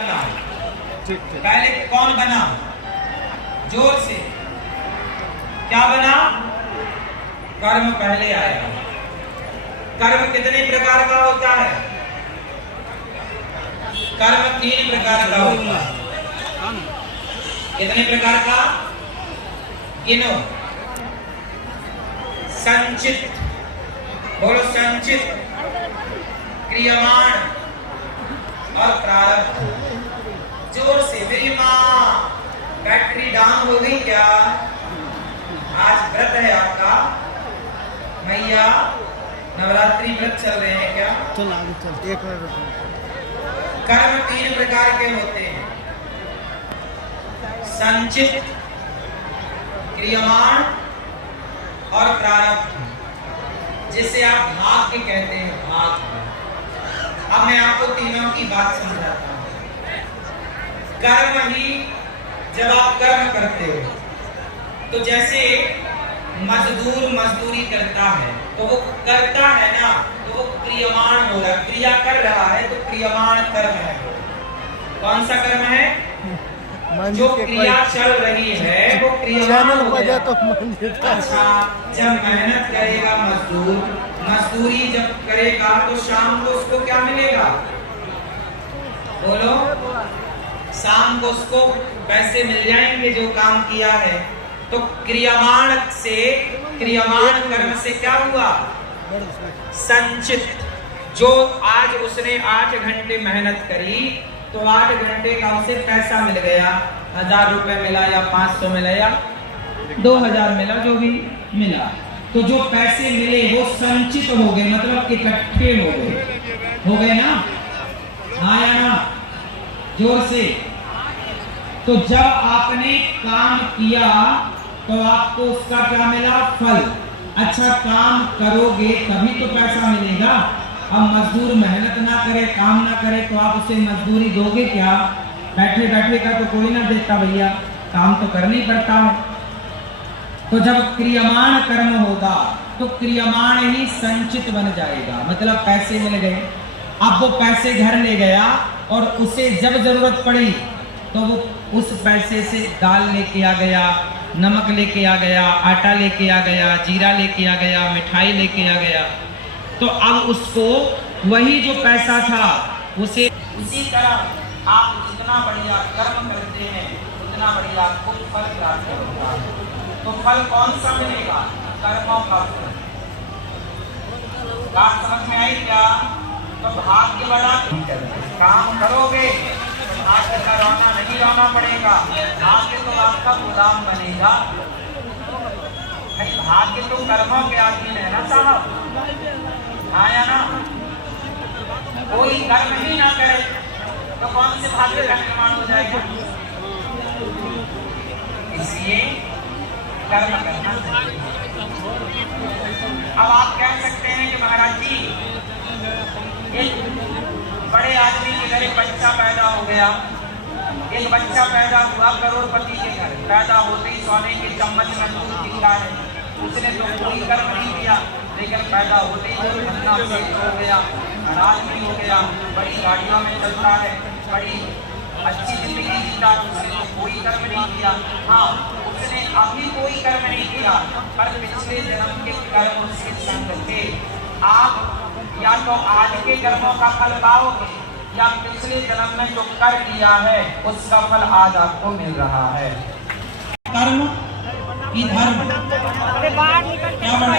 पहले कौन बना? जोर से क्या बना? कर्म पहले आएगा। कर्म कितने प्रकार का होता है? कर्म 3 प्रकार का होता है। कितने प्रकार का? गिनो। संचित, बोलो संचित, क्रियमाण और प्रारब्ध। जोर से, मेरी माँ बैटरी डाउन हो गई क्या? आज व्रत है आपका? मैया नवरात्रि व्रत चल रहे हैं क्या? चल आगे चल। एक कर्म 3 प्रकार के होते हैं, संचित, क्रियमाण और प्रारब्ध, जिसे आप भाग्य कहते हैं। भाग्य। अब मैं आपको तीनों की बात समझाता हूं। कर्म ही, जब आप कर्म करते हो तो जैसे मजदूर मजदूरी करता है तो वो करता है ना, तो वो क्रियमाण हो रहा है, क्रिया कर रहा है, तो क्रियमाण कर्म है। कौन सा कर्म है? जो क्रिया चल रही है वो क्रियमाण हो गया। अच्छा, जब मेहनत करेगा मजदूर, मजदूरी जब करेगा तो शाम को उसको क्या मिलेगा? बोलो। शाम को उसको पैसे मिल जाएंगे जो काम किया है। तो क्रियमाण से, क्रियमाण कर्म से क्या हुआ? संचित। जो आज उसने 8 घंटे मेहनत करी तो 8 घंटे का उसे पैसा मिल गया। 1000 रुपए मिला या 500 मिला या 2000 मिला, जो भी मिला। तो जो पैसे मिले वो संचित हो गए, मतलब इकट्ठे हो गए ना? हाँ या ना? जोर से। तो जब आपने काम किया तो आपको उसका क्या मिला? फल। अच्छा, काम करोगे तभी तो पैसा मिलेगा। अब मजदूर मेहनत ना करे, काम ना करे, तो आप उसे मजदूरी दोगे क्या? बैठे बैठे का तो कोई ना देता भैया, काम तो करना ही पड़ता है। तो जब क्रियमाण कर्म होगा तो क्रियमाण ही संचित बन जाएगा, मतलब पैसे मिल गए। अब वो पैसे घर ले गया और उसे जब जरूरत पड़ी तो वो उस पैसे से दाल लेके आ गया, नमक लेके आ गया, आटा लेके आ गया, जीरा लेके आ गया, मिठाई लेके आ गया। तो अब उसको वही जो पैसा था उसे, उसी तरह आप जितना बढ़िया कर्म करते हैं उतना बढ़िया आपको फल प्राप्त होगा। तो फल कौन सा मिलेगा? कर्मों का फल। बात समझ में आई क्या? तो भाग्य बड़ा, काम करोगे तो भाग्य का रोना नहीं रोना पड़ेगा। भाग्य तो आपका गुलाम बनेगा। भाग्य तो कर्मों के अधीन है ना साहब? हाँ या ना? कोई कर्म ही ना करे तो कौन से भाग्य का निर्माण हो जाएगा? इसलिए कर्म करना चाहिए। अब आप कह सकते हैं कि महाराज जी, एक बड़े आदमी के घर एक बच्चा पैदा हो गया। एक बच्चा पैदा हुआ करोड़पति के घर, पैदा होते ही सोने के चम्मच में दूध पीता है। उसने तो कोई कर्म नहीं किया, लेकिन पैदा होते ही धंधा सेठ हो गया, राजनी हो गया, बड़ी गाड़ियों में चलता है, बड़ी अच्छी जिंदगी जीता। उसने तो कोई कर्म नहीं किया। हाँ, उसने अभी कोई कर्म नहीं किया, पर पिछले जन्म के कर्म उसके संग थे। आप या तो आज के कर्मों का फल पाओगे या पिछले जन्म में जो कर लिया है उसका फल आज आपको मिल रहा है। कर्म की धर्म क्या बड़ा?